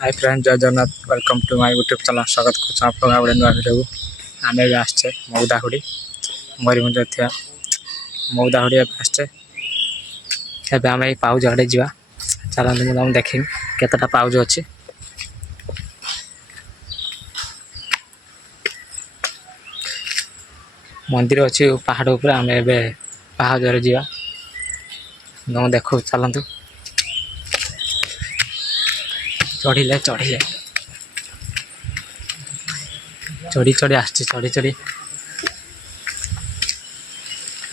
हाय friend, जय Jagannath. Welcome to my YouTube channel. स्वागत कर गोटे नुआ भिडियो आम भी आसचे मऊदाहुड़ी मयूरभंज थी मऊदाहुड़ी आसचे एवं आम पाउज आड़े जा चलते मुझे देखी केतटा पाउज अच्छी मंदिर अच्छी पहाड़ उपर आम ए पाउज जा देखो चलतु चढ़िले चढ़िले चढ़ी चढ़ी आसची चढ़ी चढ़ी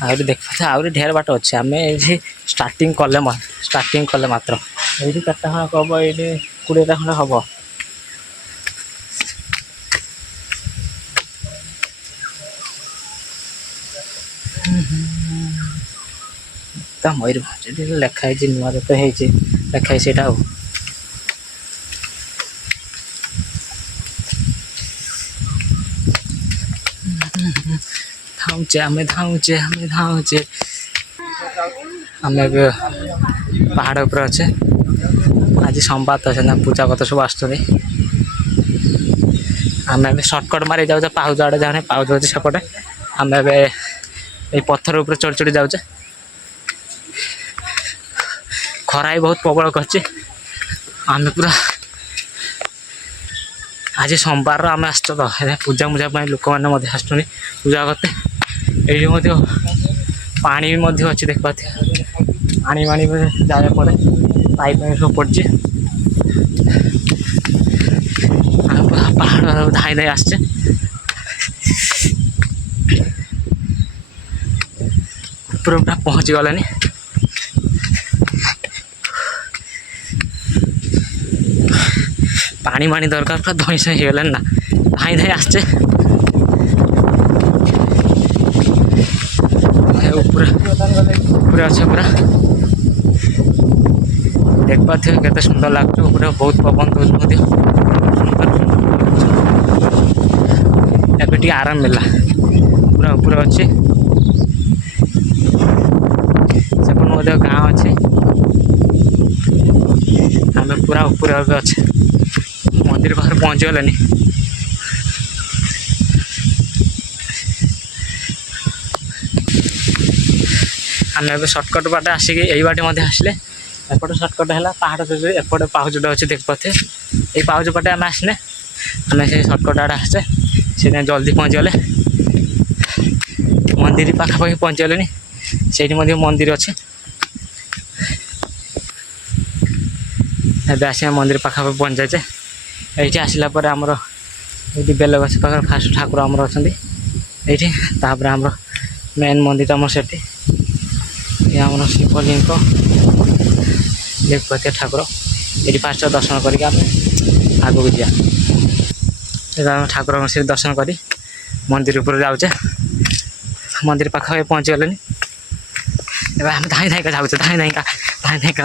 आहरी देख आहरी ढेर बाट अच्छे आम ये स्टार्टिंग कले मात्र ये केटा खंड हम ये 20टा खंड हम मयूरभंज लिखाई नुआ तो लिखाई से धाउचे आम धाउचे आम पहाड़ उपर अच्छे आज सोमवार तो से पूजा पत्र सब आस आम सर्टकट मारी जाऊे पाउज आड़े जाने पाउज अच्छे सेपटे आम ए पत्थर उपर चढ़ी चढ़ी जाऊे खरा भी बहुत प्रबल कर आम पूरा आज सोमवार आम आस तो पूजा मुजा लोक मैंने आस पूजा करते ये पानी भी अच्छी देख पाते पानी वाणी जाए पड़े पाइप सब पड़े पहाड़ धाई धाई आसचे पूरा पहुँची गलानी पानी मानी दरकार पूरा धई सही हो गलानी ना धाई धाई आसचे ऊपर अच्छे पूरा देख पाते केते सुंदर लगुच ऊपर बहुत पवन दूसरी सुंदर आराम मिला पूरा ऊपर अच्छे से गाँव अच्छे आम पूरा ऊपर अच्छे मंदिर बाहर पहुँची गलानी आम ए सर्टकट बाटे आसिक यही बाटे आसले एपटे सर्टकट है पहाड़ से एपटे पाहुजटा अच्छे देख पाते ये पाहुज पटे आम आसने आम से सर्टकट आड़े आसचे से जल्दी पहुँची गले मंदिर पाखापाखि पहुँची गले से मंदिर अच्छे एवं आस मंदिर पाखापाखि पहुँच जाए ये आसला आमर ये बेलगछ पाखे फास्ट ठाकुर आमर अच्छा ये आमर मेन मंदिर आम से आम शिवलिंग देख पाते ठाकुर ये फास्ट दर्शन करके आग को जा ठाकुर से दर्शन कर मंदिर ऊपर जाऊे मंदिर पाखे पहुँची गले आम धाई धाई जाऊे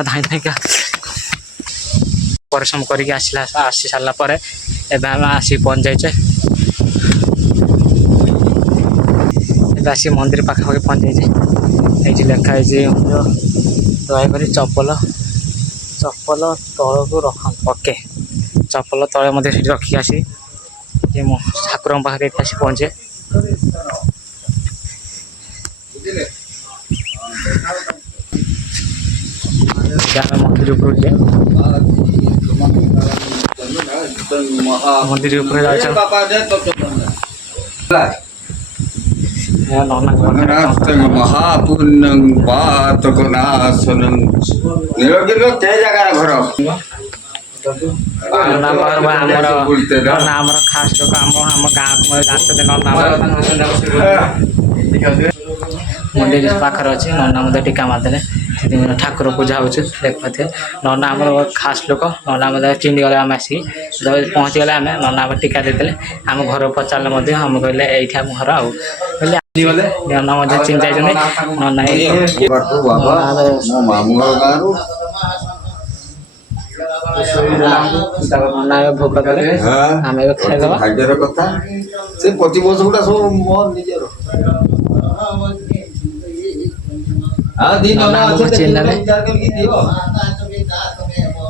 धाई परिश्रम करके आसी सारापर एवं आसी पहुँच जाए आसी मंदिर पाखापाखि पहुँच जाए ये लिखाई दयाकर चप्पल तल को रख पके चप्पल तले रखी आसी ठाकुर पाखे आसी पहुँचे मंदिर ऊपर मंदिर महापुण्यं पातकनाशनं निरगिन ते जगह घर खास लोक आम गाँव मंदिर पाखर अच्छे नना मत टीका मारदे ठाकुर पूजा हो देख पाते नना आम खास लोक नना चिन्ह गले आम आसिक पहुँची गले आम नना टीका देते आम घर पचारे आम कहले ये आम घर आउ नना चिन्ह जाइए नना भोग कले आम खाईदे भाग्यर कथा से प्रति वर्ष गुड़ा सब मोर निजर आ दिन ना अच्छे चिन्ह ले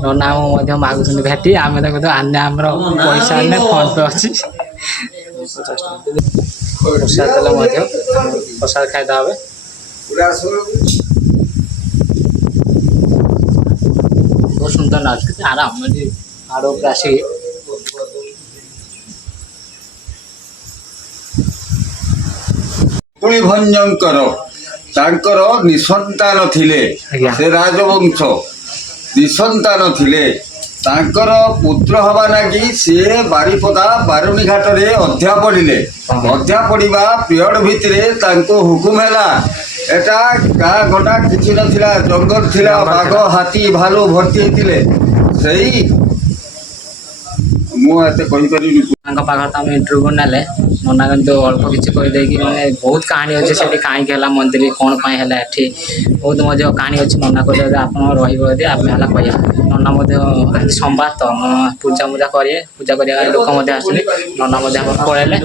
ନନା ମଧ୍ୟ ମାଗୁଛନ୍ତି ଭେଟି ଆମେ ତାକୁ ଆନେ ଆମର ପଇସା ଆନେ ଫୋନ୍ ପେ ଅଛି ପ୍ରସାଦ ଦେଲେ ମଧ୍ୟ ପ୍ରସାଦ ଖାଇଦେବା ଏବେ ବହୁତ ସୁନ୍ଦର ଲାଗୁଛି ଆରାମ ଆଡ଼ ଉପରେ ଆସିକି ଭଞ୍ଜଙ୍କର ତାଙ୍କର ନିଃସନ୍ତାନ ଥିଲେ ଆଜ୍ଞା। ସେ ରାଜବଂଶ ନିଃସନ୍ତାନ ଥିଲେ ତାଙ୍କର ପୁତ୍ର ହବା ଲାଗି ସିଏ ବାରିପଦା ବାରୁଣୀ ଘାଟରେ ଅଧ୍ୟା ପଡ଼ିଲେ ଅଧ୍ୟା ପଡ଼ିବା ପିରିୟଡ଼ ଭିତରେ ତାଙ୍କୁ ହୁକୁମ ହେଲା ଏଟା ଗାଁ ଗଣ୍ଡା କିଛି ନଥିଲା ଜଙ୍ଗଲ ଥିଲା ବାଘ ହାତୀ ଭାଲୁ ଭର୍ତ୍ତି ହେଇଥିଲେ ସେଇ ମୁଁ ଏତେ କହିପାରିବିନି ତାଙ୍କ ପାଖରେ ତ ଆମେ ଇଣ୍ଟରଭ୍ୟୁ ନେଲେ ନନା କିନ୍ତୁ ଅଳ୍ପ କିଛି କହିଦେଇକି ମାନେ ବହୁତ କାହାଣୀ ଅଛି ସେଠି କାହିଁକି ହେଲା ମନ୍ଦିର କ'ଣ ପାଇଁ ହେଲା ଏଠି ବହୁତ ମଧ୍ୟ କାହାଣୀ ଅଛି ନନା କହିଲେ ଯଦି ଆପଣ ରହିବ ଯଦି ଆମେ ହେଲା କହିବା ନନା ମଧ୍ୟ ଆଜି ସମ୍ବାଦ ତ ପୂଜା କରିବେ ପୂଜା କରିବା ଲୋକ ମଧ୍ୟ ଆସିଲେ ନନା ମଧ୍ୟ ଆମର ପଳେଇଲେ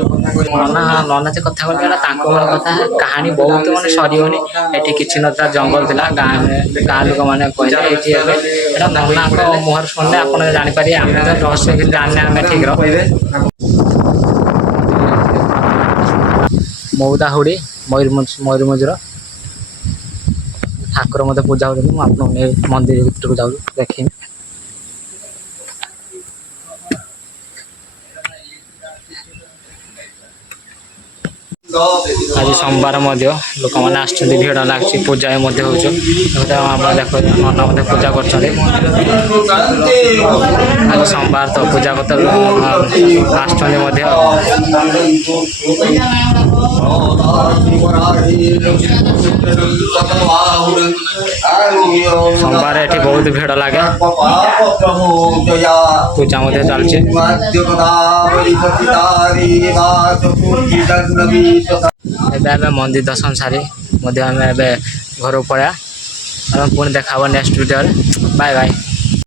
ନନା ଯେ କଥା କହିଲେ ହେଲା ତାଙ୍କ ବେଳ କଥା କାହାଣୀ ବହୁତ ମାନେ ସରିବନି ଏଠି କିଛି ନଥିଲା ଜଙ୍ଗଲ ଥିଲା ଗାଁ ଲୋକମାନେ କହିଲେ ଏଠି ଏବେ ଏଇଟା ନନାଙ୍କ ମୁହଁରେ ଶୁଣିଲେ ଆପଣ ଜାଣିପାରିବେ ଆମେ ତ ରହସ୍ୟ କିଛି ଜାଣିନେ ଆମେ ଠିକ୍ର ମଉଦାହୁଡ଼ି ମୟୂରଭଞ୍ଜର ଠାକୁର ମଧ୍ୟ ପୂଜା ହେଉଛନ୍ତି ମୁଁ ଆପଣଙ୍କୁ ନେଇ ମନ୍ଦିର ଭିତରକୁ ଯାଉଛି ଦେଖିବି ଆଜି ସୋମବାର ମଧ୍ୟ ଲୋକମାନେ ଆସୁଛନ୍ତି ଭିଡ଼ ଲାଗୁଛି ପୂଜା ମଧ୍ୟ ହେଉଛି ନନା ମଧ୍ୟ ପୂଜା କରୁଛନ୍ତି ଆଜି ସୋମବାର ତ ପୂଜା କରତେ ଆସୁଛନ୍ତି ମଧ୍ୟ ସୋମବାର ଏଠି ବହୁତ ଭିଡ଼ ଲାଗେ ପୂଜା ମଧ୍ୟ ଚାଲିଛି ଏବେ ଆମେ ମନ୍ଦିର ଦର୍ଶନ ସାରି ମଧ୍ୟ ଆମେ ଏବେ ଘରକୁ ପଳେଇବା ଆମେ ପୁଣି ଦେଖା ହବ ନେକ୍ସଟ ଭିଡ଼ିଓରେ ବାଏ ବାଏ।